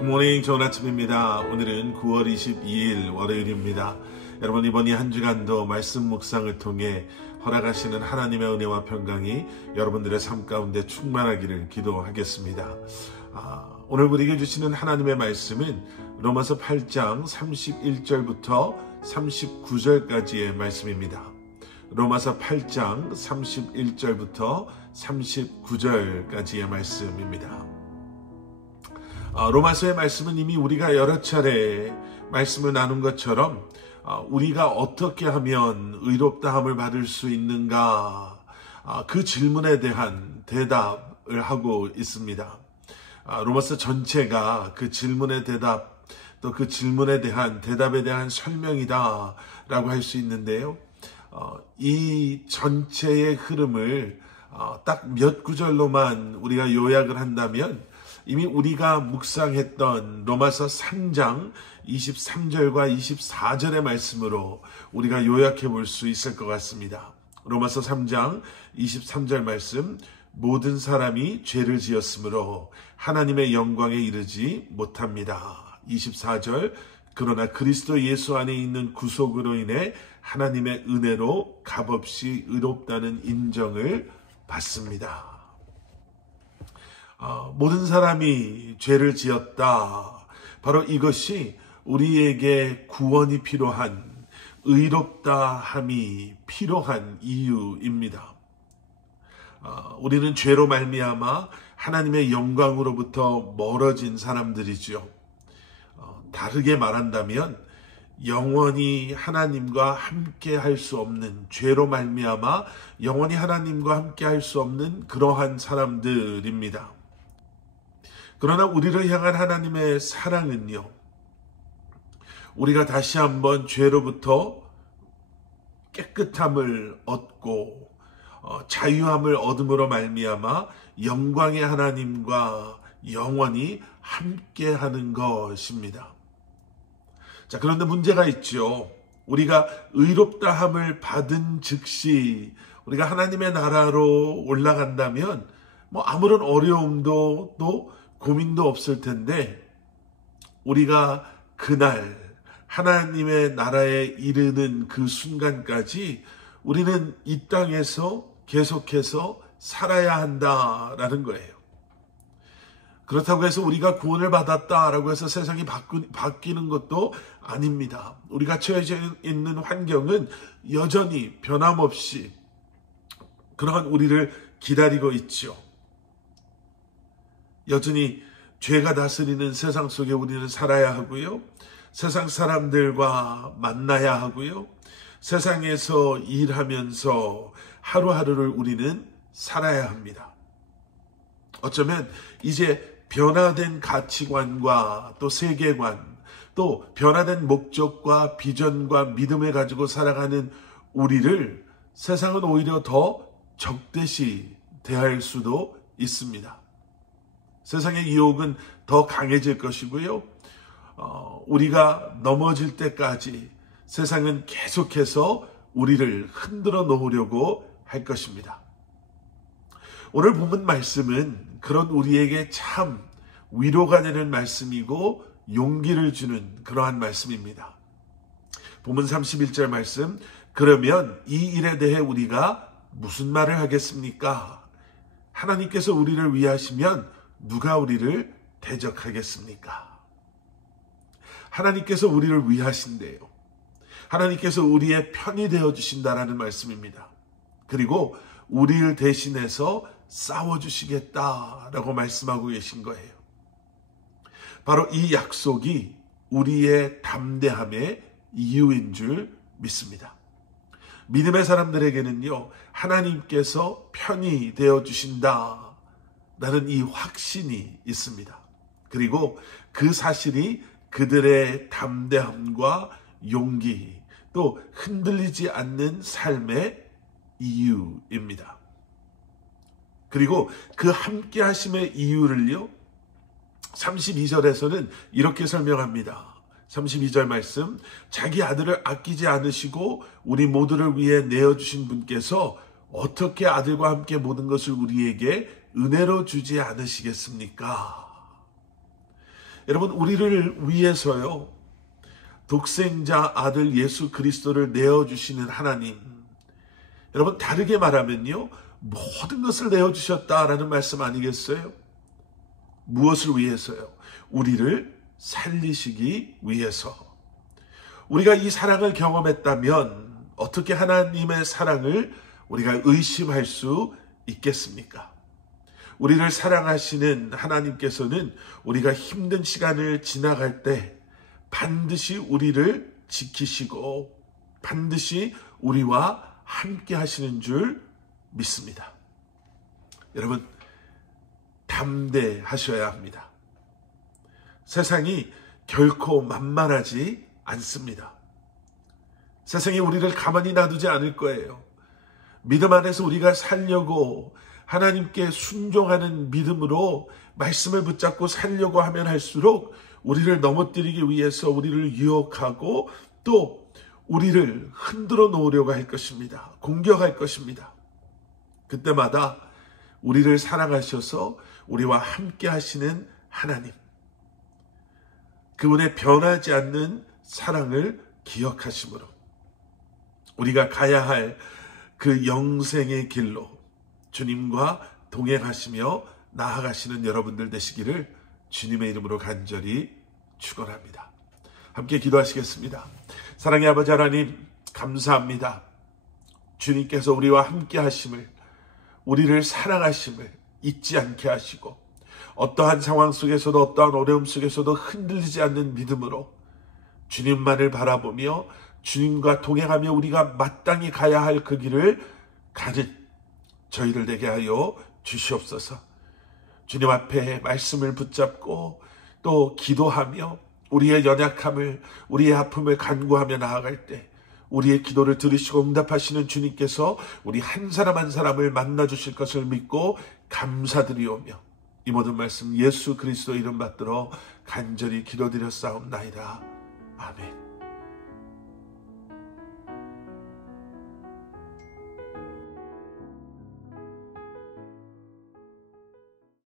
굿모닝, 좋은 아침입니다. 오늘은 9월 22일 월요일입니다. 여러분, 이번 이 한 주간도 말씀 묵상을 통해 허락하시는 하나님의 은혜와 평강이 여러분들의 삶 가운데 충만하기를 기도하겠습니다. 오늘 우리에게 주시는 하나님의 말씀은 로마서 8장 31절부터 39절까지의 말씀입니다. 로마서 8장 31절부터 39절까지의 말씀입니다. 로마서의 말씀은 이미 우리가 여러 차례 말씀을 나눈 것처럼 우리가 어떻게 하면 의롭다함을 받을 수 있는가, 그 질문에 대한 대답을 하고 있습니다. 로마서 전체가 그 질문의 대답, 또 그 질문에 대한 대답에 대한 설명이다 라고 할 수 있는데요. 이 전체의 흐름을 딱 몇 구절로만 우리가 요약을 한다면 이미 우리가 묵상했던 로마서 3장 23절과 24절의 말씀으로 우리가 요약해 볼 수 있을 것 같습니다. 로마서 3장 23절 말씀, 모든 사람이 죄를 지었으므로 하나님의 영광에 이르지 못합니다. 24절, 그러나 그리스도 예수 안에 있는 구속으로 인해 하나님의 은혜로 값없이 의롭다는 인정을 받습니다. 모든 사람이 죄를 지었다. 바로 이것이 우리에게 구원이 필요한, 의롭다함이 필요한 이유입니다. 우리는 죄로 말미암아 하나님의 영광으로부터 멀어진 사람들이죠. 다르게 말한다면 영원히 하나님과 함께 할 수 없는, 죄로 말미암아 영원히 하나님과 함께 할 수 없는 그러한 사람들입니다. 그러나 우리를 향한 하나님의 사랑은요, 우리가 다시 한번 죄로부터 깨끗함을 얻고 자유함을 얻음으로 말미암아 영광의 하나님과 영원히 함께하는 것입니다. 자, 그런데 문제가 있죠. 우리가 의롭다함을 받은 즉시 우리가 하나님의 나라로 올라간다면 아무런 어려움도 또 고민도 없을 텐데, 우리가 그날 하나님의 나라에 이르는 그 순간까지 우리는 이 땅에서 계속해서 살아야 한다라는 거예요. 그렇다고 해서 우리가 구원을 받았다라고 해서 세상이 바뀌는 것도 아닙니다. 우리가 처해져 있는 환경은 여전히 변함없이 그러한 우리를 기다리고 있죠. 여전히 죄가 다스리는 세상 속에 우리는 살아야 하고요. 세상 사람들과 만나야 하고요. 세상에서 일하면서 하루하루를 우리는 살아야 합니다. 어쩌면 이제 변화된 가치관과 또 세계관, 또 변화된 목적과 비전과 믿음을 가지고 살아가는 우리를 세상은 오히려 더 적대시 대할 수도 있습니다. 세상의 유혹은 더 강해질 것이고요. 우리가 넘어질 때까지 세상은 계속해서 우리를 흔들어 놓으려고 할 것입니다. 오늘 본문 말씀은 그런 우리에게 참 위로가 되는 말씀이고 용기를 주는 그러한 말씀입니다. 본문 31절 말씀, 그러면 이 일에 대해 우리가 무슨 말을 하겠습니까? 하나님께서 우리를 위하시면 누가 우리를 대적하겠습니까? 하나님께서 우리를 위하신대요. 하나님께서 우리의 편이 되어주신다라는 말씀입니다. 그리고 우리를 대신해서 싸워주시겠다라고 말씀하고 계신 거예요. 바로 이 약속이 우리의 담대함의 이유인 줄 믿습니다. 믿음의 사람들에게는요, 하나님께서 편이 되어주신다 라는 이 확신이 있습니다. 그리고 그 사실이 그들의 담대함과 용기, 또 흔들리지 않는 삶의 이유입니다. 그리고 그 함께 하심의 이유를요, 32절에서는 이렇게 설명합니다. 32절 말씀, 자기 아들을 아끼지 않으시고 우리 모두를 위해 내어주신 분께서 어떻게 아들과 함께 모든 것을 우리에게 은혜로 주지 않으시겠습니까? 여러분, 우리를 위해서요, 독생자 아들 예수 그리스도를 내어주시는 하나님, 여러분, 다르게 말하면요, 모든 것을 내어주셨다라는 말씀 아니겠어요? 무엇을 위해서요? 우리를 살리시기 위해서. 우리가 이 사랑을 경험했다면 어떻게 하나님의 사랑을 우리가 의심할 수 있겠습니까? 우리를 사랑하시는 하나님께서는 우리가 힘든 시간을 지나갈 때 반드시 우리를 지키시고 반드시 우리와 함께 하시는 줄 믿습니다. 여러분, 담대하셔야 합니다. 세상이 결코 만만하지 않습니다. 세상이 우리를 가만히 놔두지 않을 거예요. 믿음 안에서 우리가 살려고 하나님께 순종하는 믿음으로 말씀을 붙잡고 살려고 하면 할수록 우리를 넘어뜨리기 위해서 우리를 유혹하고 또 우리를 흔들어 놓으려고 할 것입니다. 공격할 것입니다. 그때마다 우리를 사랑하셔서 우리와 함께 하시는 하나님, 그분의 변하지 않는 사랑을 기억하심으로 우리가 가야 할 그 영생의 길로 주님과 동행하시며 나아가시는 여러분들 되시기를 주님의 이름으로 간절히 축원합니다. 함께 기도하시겠습니다. 사랑의 아버지 하나님, 감사합니다. 주님께서 우리와 함께 하심을, 우리를 사랑하심을 잊지 않게 하시고 어떠한 상황 속에서도 어떠한 어려움 속에서도 흔들리지 않는 믿음으로 주님만을 바라보며 주님과 동행하며 우리가 마땅히 가야 할 그 길을 가는 저희들 되게 하여 주시옵소서. 주님 앞에 말씀을 붙잡고 또 기도하며 우리의 연약함을, 우리의 아픔을 간구하며 나아갈 때 우리의 기도를 들으시고 응답하시는 주님께서 우리 한 사람 한 사람을 만나주실 것을 믿고 감사드리오며 이 모든 말씀 예수 그리스도 이름 받들어 간절히 기도드렸사옵나이다. 아멘.